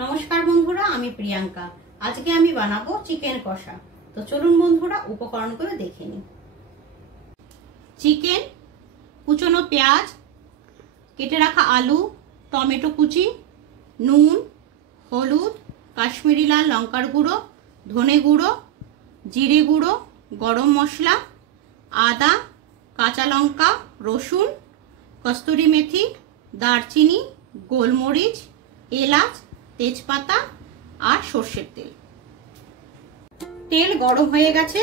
নমস্কার বন্ধুরা, আমি প্রিয়াঙ্কা। আজকে আমি বানাবো চিকেন কষা। তো চলুন বন্ধুরা উপকরণগুলো দেখে নিই। চিকেন, কুচনো পেঁয়াজ, কেটে রাখা আলু, টমেটো কুচি, নুন, হলুদ, কাশ্মীরি লাল লঙ্কার গুঁড়ো, ধনে গুঁড়ো, জিরে গুঁড়ো, গরম মশলা, আদা, কাঁচা লঙ্কা, রসুন, কস্তুরি মেথি, দারচিনি, গোলমরিচ, এলাচ, তেজপাতা আর সর্ষের তেল। তেল গরম হয়ে গেছে,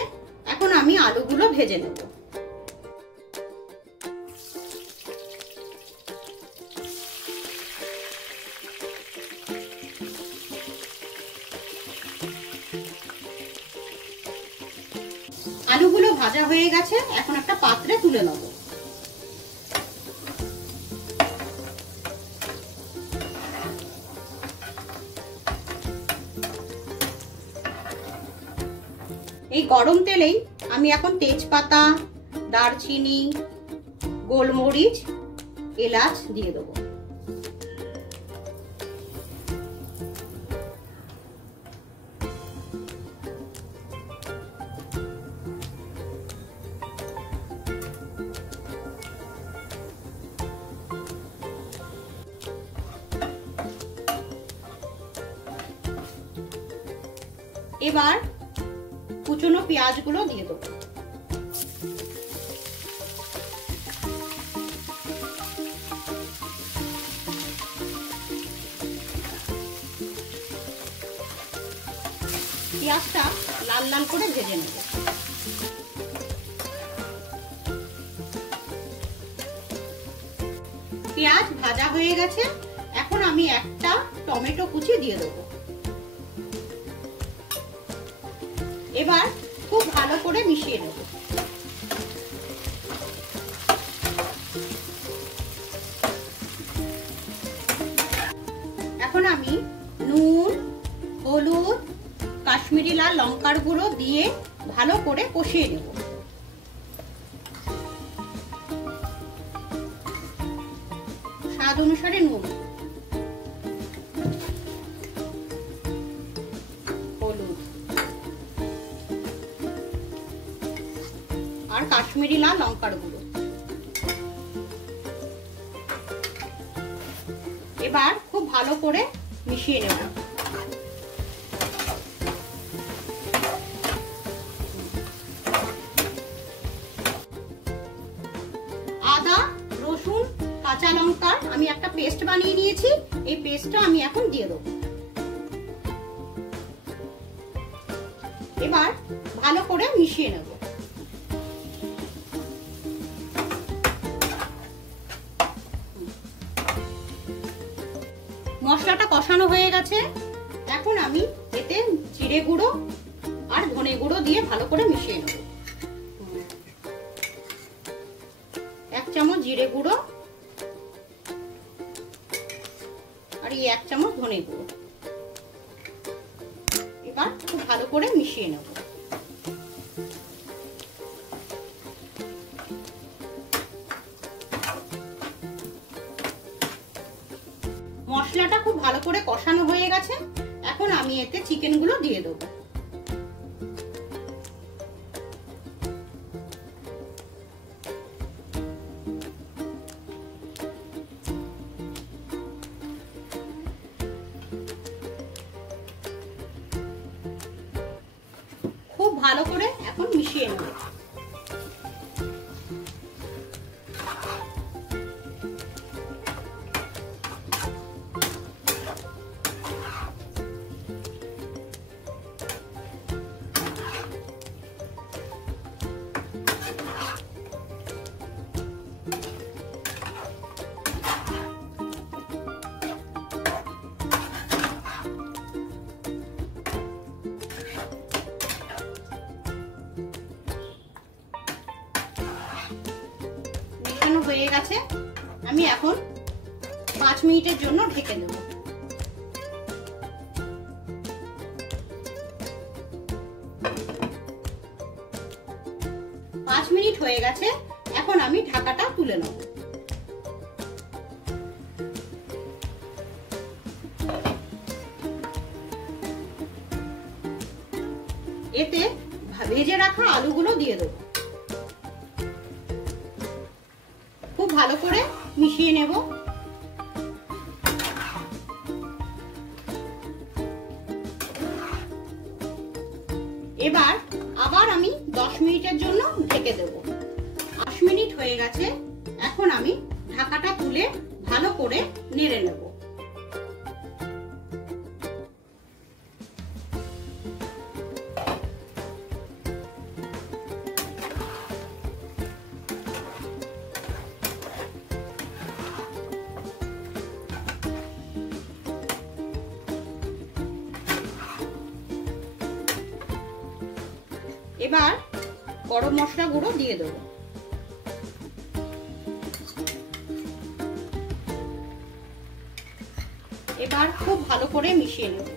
এখন আমি আলুগুলো ভেজে নেব। আলুগুলো ভাজা হয়ে গেছে, এখন একটা পাত্রে তুলে নেব। এই গরম তেলেই আমি এখন তেজপাতা, দারচিনি, গোলমরিচ, এলাচ দিয়ে দেবো। এবার কুচনো পেঁয়াজগুলো দিয়ে দেবো। পেঁয়াজটা লাল লাল করে ভেজে নেব। পেঁয়াজ ভাজা হয়ে গেছে, এখন আমি একটা টমেটো কুচি দিয়ে দেবো। এবার খুব ভালো করে মিশিয়ে নেব। এখন আমি নুন, হলুদ, কাশ্মীরি লাল লঙ্কার গুঁড়ো দিয়ে ভালো করে কষিয়ে নেব। স্বাদ অনুসারে নুন, হলুদ আর কাশ্মীরি লাল লঙ্কার গুঁড়ো। এবার খুব ভালো করে মিশিয়ে নেব। আদা, রসুন, কাঁচা লঙ্কার আমি একটা পেস্ট বানিয়ে নিয়েছি, এই পেস্টটা আমি এখন দিয়ে দেবো। এবার ভালো করে মিশিয়ে নেব। মশলাটা কষানো হয়ে গেছে, এখন আমি এতে জিরে গুঁড়ো আর ধনে গুঁড়ো দিয়ে ভালো করে মিশিয়ে নেব। 1 চামচ জিরে গুঁড়ো আর 1 চামচ ধনে গুঁড়ো। এবার খুব ভালো করে মিশিয়ে নেব। মশলাটা খুব ভালো করে কষানো হয়ে গেছে, এখন আমি এতে চিকেনগুলো দিয়ে দেবো। খুব ভালো করে এখন মিশিয়ে নেব। হয়ে গেছে, আমি এখন 5 মিনিটের জন্য ঢেকে দেব। 5 মিনিট হয়ে গেছে, এখন আমি ঢাকাটা তুলে নেব। এতে ভেজে রাখা আলুগুলো দিয়ে দেবো। খুব ভালো করে মিশিয়ে নেব। এবার আবার আমি 10 মিনিটের জন্য ঢেকে দেব। 10 মিনিট হয়ে গেছে। এখন আমি ঢাকাটা তুলে ভালো করে নেড়ে নেব। এবার গরম মশলা গুঁড়ো দিয়ে দেব। এবার খুব ভালো করে মিশিয়ে নেব।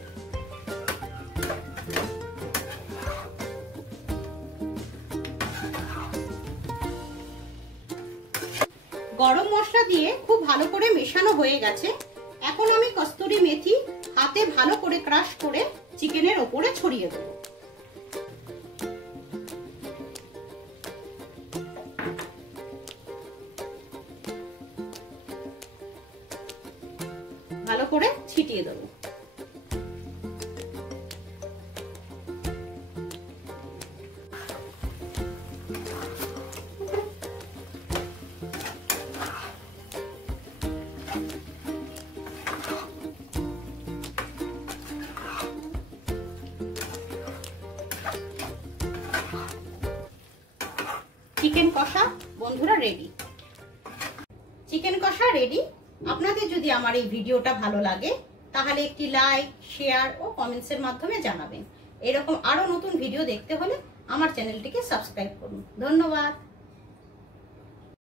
গরম মশলা দিয়ে খুব ভালো করে মেশানো হয়ে গেছে। এখন আমি কস্তুরি মেথি হাতে ভালো করে ক্রাশ করে চিকেনের ওপরে ছড়িয়ে দেব। ভালো করে ছিটিয়ে দেব। চিকেন কষা বন্ধুরা রেডি। চিকেন কষা রেডি। আপনাদের যদি আমার এই ভিডিওটা ভালো লাগে তাহলে একটি লাইক, শেয়ার ও কমেন্টসের মাধ্যমে জানাবেন। এরকম আরো নতুন ভিডিও দেখতে হলে আমার চ্যানেলটিকে সাবস্ক্রাইব করুন। ধন্যবাদ।